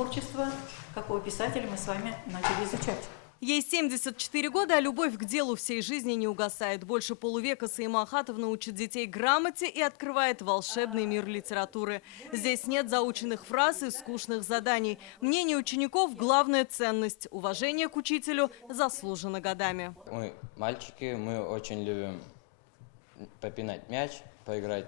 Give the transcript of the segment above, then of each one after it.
творчество, какого писателя мы с вами начали изучать. Ей 74 года, а любовь к делу всей жизни не угасает. Больше полувека Саима Ахатовна учит детей грамоте и открывает волшебный мир литературы. Здесь нет заученных фраз и скучных заданий. Мнение учеников – главная ценность. Уважение к учителю заслужено годами. Мы мальчики, мы очень любим попинать мяч, поиграть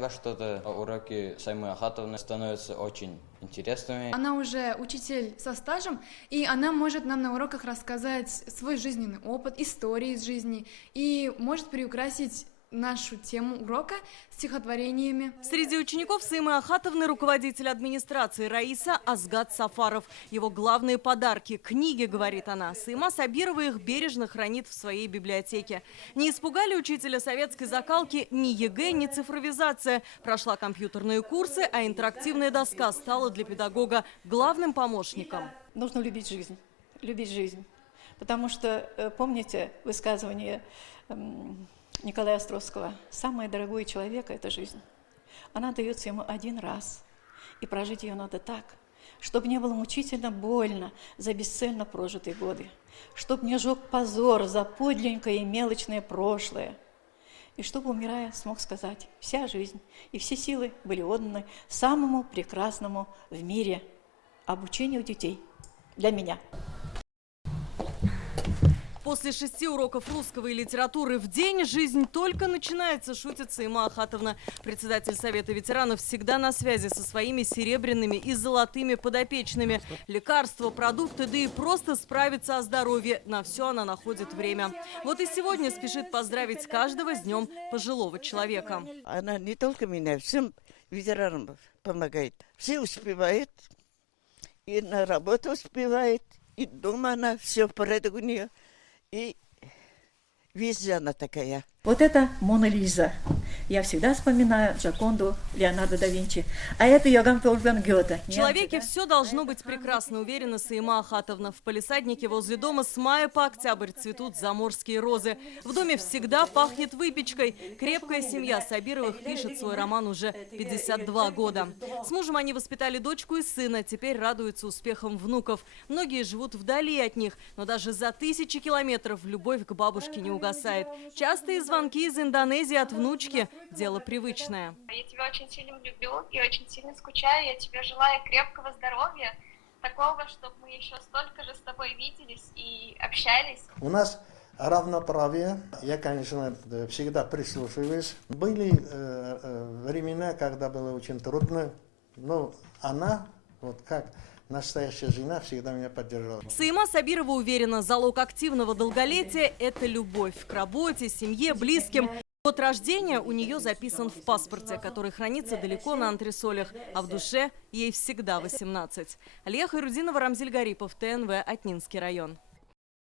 во что-то. Уроки Саимы Ахатовны становятся очень интересными. Она уже учитель со стажем, и она может нам на уроках рассказать свой жизненный опыт, истории из жизни, и может приукрасить нашу тему урока стихотворениями. Среди учеников Саимы Ахатовны руководитель администрации Раиса Азгат Сафаров. Его главные подарки – книги, говорит она. Саима Сабирова их бережно хранит в своей библиотеке. Не испугали учителя советской закалки ни ЕГЭ, ни цифровизация. Прошла компьютерные курсы, а интерактивная доска стала для педагога главным помощником. Нужно любить жизнь. Любить жизнь. Потому что, помните высказывание Николая Островского: «Самое дорогое человека – это жизнь. Она дается ему один раз, и прожить ее надо так, чтобы не было мучительно больно за бесцельно прожитые годы, чтобы не жег позор за подленькое и мелочное прошлое, и чтобы, умирая, смог сказать: вся жизнь и все силы были отданы самому прекрасному в мире – обучению детей для меня». После 6 уроков русского и литературы в день жизнь только начинается, шутит Саима Ахатовна. Председатель Совета ветеранов всегда на связи со своими серебряными и золотыми подопечными. Лекарства, продукты, да и просто справиться о здоровье. На все она находит время. Вот и сегодня спешит поздравить каждого с днем пожилого человека. Она не только меня, всем ветеранам помогает. Все успевает, и на работу успевает, и дома она все в порядке у нее. И везде она такая. Вот это Мона Лиза. Я всегда вспоминаю Джоконду Леонардо да Винчи. А это Йоганн Вольфганг Гёте. В человеке все должно быть прекрасно, уверена Саима Ахатовна. В палисаднике возле дома с мая по октябрь цветут заморские розы. В доме всегда пахнет выпечкой. Крепкая семья Сабировых пишет свой роман уже 52 года. С мужем они воспитали дочку и сына, теперь радуются успехам внуков. Многие живут вдали от них, но даже за тысячи километров любовь к бабушке не угасает. Частые звонки из Индонезии от внучки – дело привычное. Я тебя очень сильно люблю и очень сильно скучаю. Я тебе желаю крепкого здоровья, такого, чтобы мы еще столько же с тобой виделись и общались. У нас равноправие. Я, конечно, всегда прислушиваюсь. Были времена, когда было очень трудно, но она, вот как настоящая жена, всегда меня поддержала. Саима Сабирова уверена, залог активного долголетия – это любовь к работе, семье, близким. Год рождения у нее записан в паспорте, который хранится далеко на антресолях, а в душе ей всегда 18. Алия Хайрудинова, Рамзиль Гарипов, ТНВ, Атнинский район.